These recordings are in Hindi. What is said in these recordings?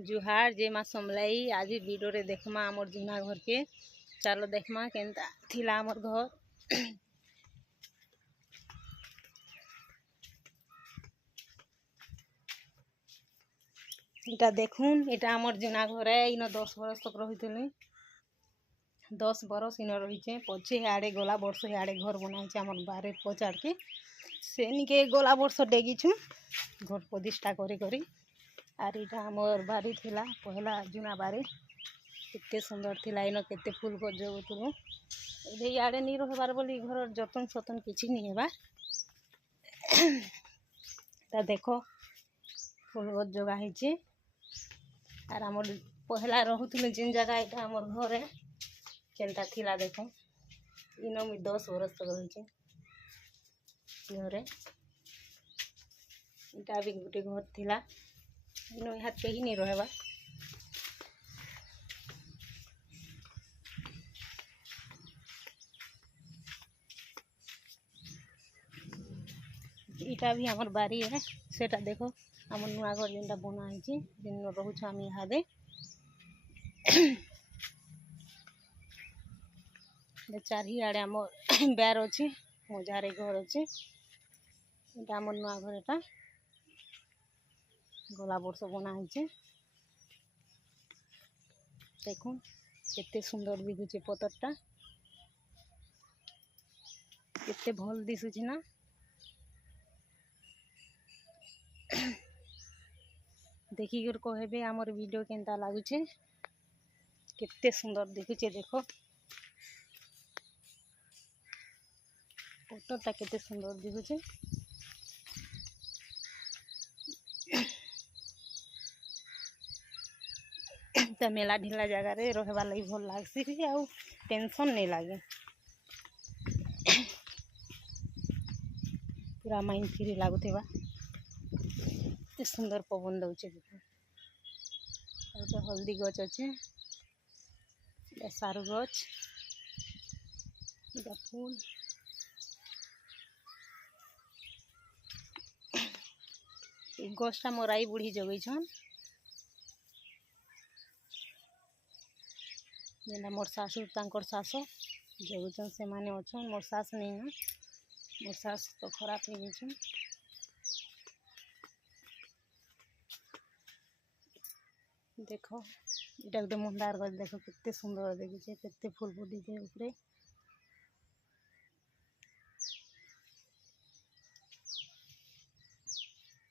जुहार जय माँ समलाई। आज वीडियो रे देखमा आमर जूना घर के। चलो देखमा केनता थिला आमर घर। इटा देखुन इटा आमर जूना घर है। इन 10 बरस तक रही 10 बरस इन रही पछे आड़े गला वर्ष आड़े घर बनाई आमर बारे पचाड़ के से निके गला वर्ष डेगी छु घर प्रतिष्ठा करी करी। आर इटा आमर बारी थिला पहला जूना बारी केते सुंदर थिला। इन केते फूल गज जगुतलु एदे याडे नी रहबार बोली घर जतन सतन किछि नी हेबा। ता देखो फूल गज जगा हिचे। आर आमर पहला रहउतलु जिन जगह इटा आमर घर है केनता थिला देखो। इन मी 10 बरस तक रहिचे घरे। इटा भी गोटे घर थिला। इन यहाँ कहीं नहीं रहबा। इटा भी हमार बारी है सेटा देखो आम नुआ घर जेनटा बना है जिन रोच आम इहादे चारिआड़े आम बेर अच्छे मजारे घर अच्छे। इटा आम नुआ घर एटा गला वर्ष बना है। देखो केते सुंदर दिखुचे पतरटा केते भल दिसुची ना। देखी कर कहबे आमर वीडियो केनता लागुचे केते सुंदर दिखुचे। देखो पतरटा केते सुंदर दिखुचे। तो मेला ढिला जगह रे रहबा लगी भल लागसी आउ टेंशन नहीं लागे। पूरा माइंड फ्री लगुवा एते सुंदर पवन दौचे। देखो तो हल्दी गच अच्छे सारू गच फूल गछटा मोर आई बुढ़ी जगैछन जेना मोर सासू तांकर सास जगुचन से माने अच्छन। मोर सास नहीं ना मोर सास तो खराब हो गई। देखो इटा गोटे मंदार गज देखो केते सुंदर देखुचे केते फूल फुटी थे ऊपरे।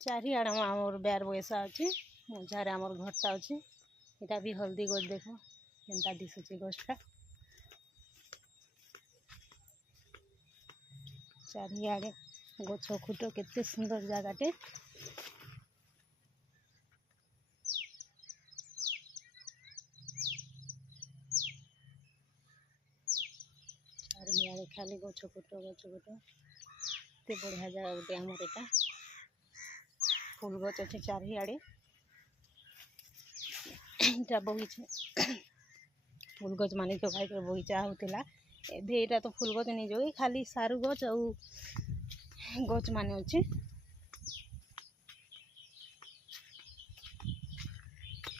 चारिआड़े आमर बेर बयसा अच्छे मझारे आमर घरटा अच्छे। इटा भी हल्दी गज देखो केनता दिशुचे गछटा। चारिआड़े गछ खुट केते सुंदर जगाटे। चारिआड़े खाली गछ खुट केते बढ़िया जगह गोटे आमर एटा फूल गछ अच्छे चारिआड़े। इटा बगीचा फूल गछ माने जगाई कर बगीचा होतिला एबे एटा तो फूल गछ नहीं जोगी खाली सारू गछ और गछ माने अच्छे।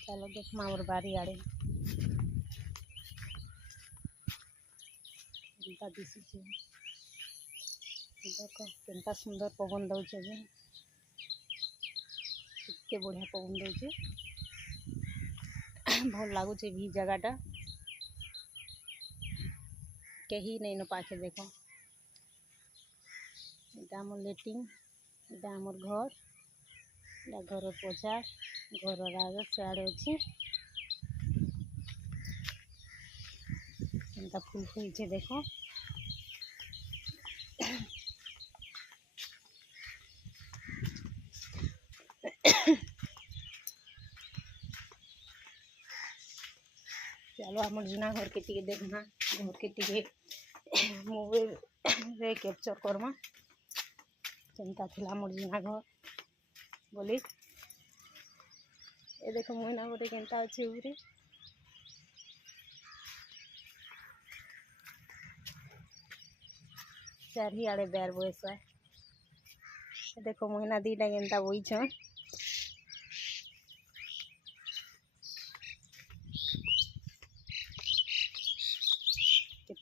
चलो देख मामर बारी आड़े केनता दिसुचे। देखो केनता सुंदर पवन दौचे जे केते बढ़िया पवन दौचे भल लगुचे भी जगहटा कहीं नहीं न पाखे। देखो इटा आमर लेटिंग इटा आमर घर इटा घर पचार घर आगे सियाड़े अच्छे एंता फूल फुलचे। देखो चलो आमर जूना घर के टिके देखना घर के टिके मोबाइल रे कैप्चर करमा केनता थिला आमर जूना घर बोली। ए देखो मोहना गोटे केनता अच्छे ऊरे चारिआड़े बेर बयसा। देखो मोहना दीटा केनता बईछन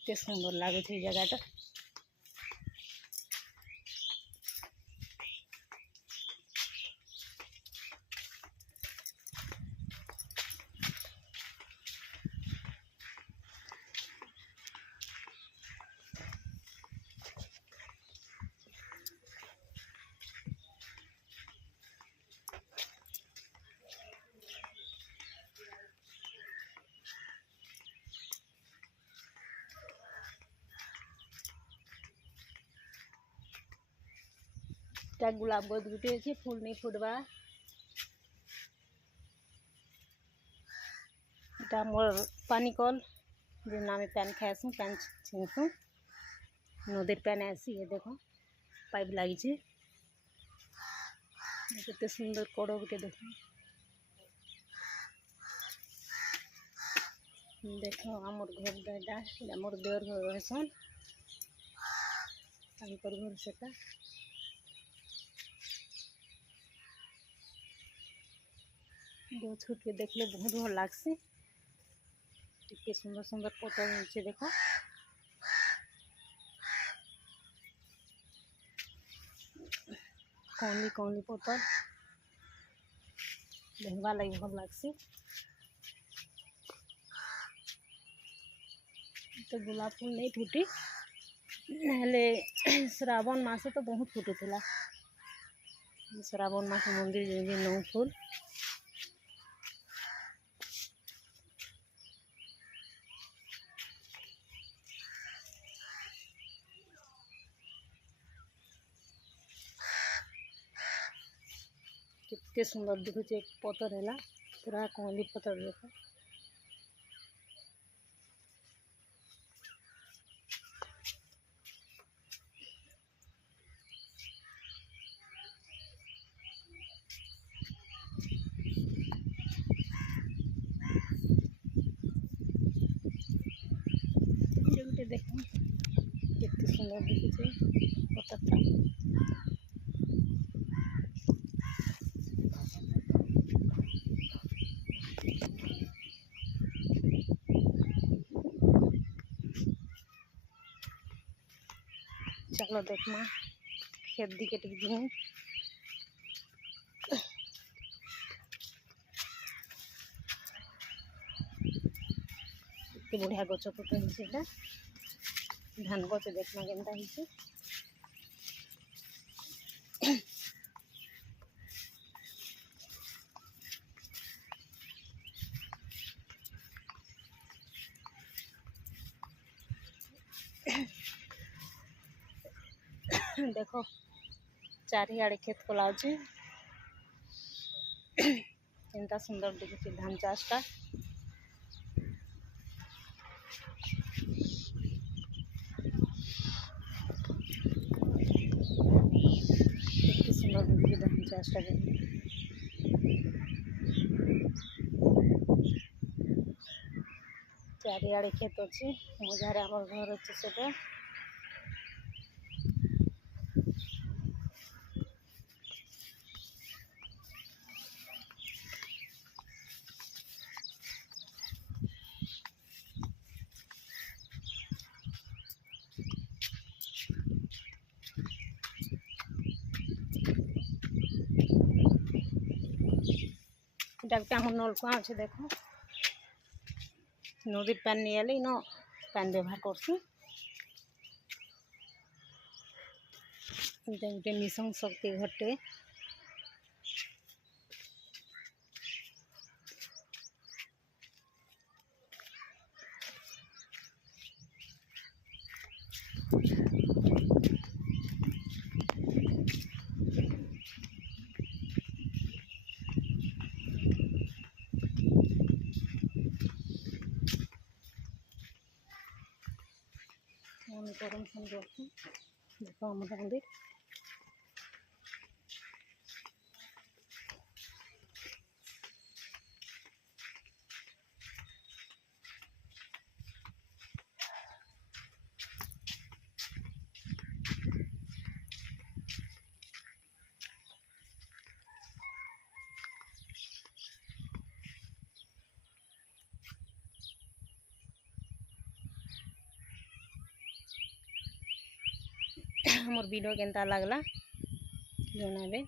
केते सुंदर लागे जगह। गुलाब गज गुटे अच्छे फूल नहीं फुटवा। এটা মোর পানি কল যে আমি প্যান খাইসু প্যান ছিঁসু নদীর প্যানে আসি। এ দেখো পাইপ লাগিছে কেতে সুন্দর কড় গুটে দেখো। देखो आमर घर दादा आमर देवर घर रहसन घर सेटा गछ के देखले बहुत भल लगसी। टिके सुंदर सुंदर पतल नीचे देखो कौनली कौनली पतल देखवा लगी भल लगसी। तो गुलाब फूल नहीं फुटी नहले श्रावण मास तो बहुत फुटुला। श्रावण मास मंदिर जे नौ फूल कितने सुंदर दिखुचे। पतर है पूरा कौली पतर देखो। देखो कितने सुंदर दिखुचे पतरटा। चलो देखना खेत दिखे टिके बढ़िया गच पता धान गच देखना केनता है। देखो चारिआड़े खेत को लाउचे केनता सुंदर दिखुचे धान चाषटा। सुंदर दिखुचे धान चाषटा चारिआड़े खेत अच्छे मजार आम घर अच्छे से नलकुआ अच्छे। देखो नदी पानी नहीं आले इन पानी व्यवहार करसी गोटे मिशन शक्ति घरटे। गरम देखो मंदिर मोर वीडियो केनता लगला जनाबे।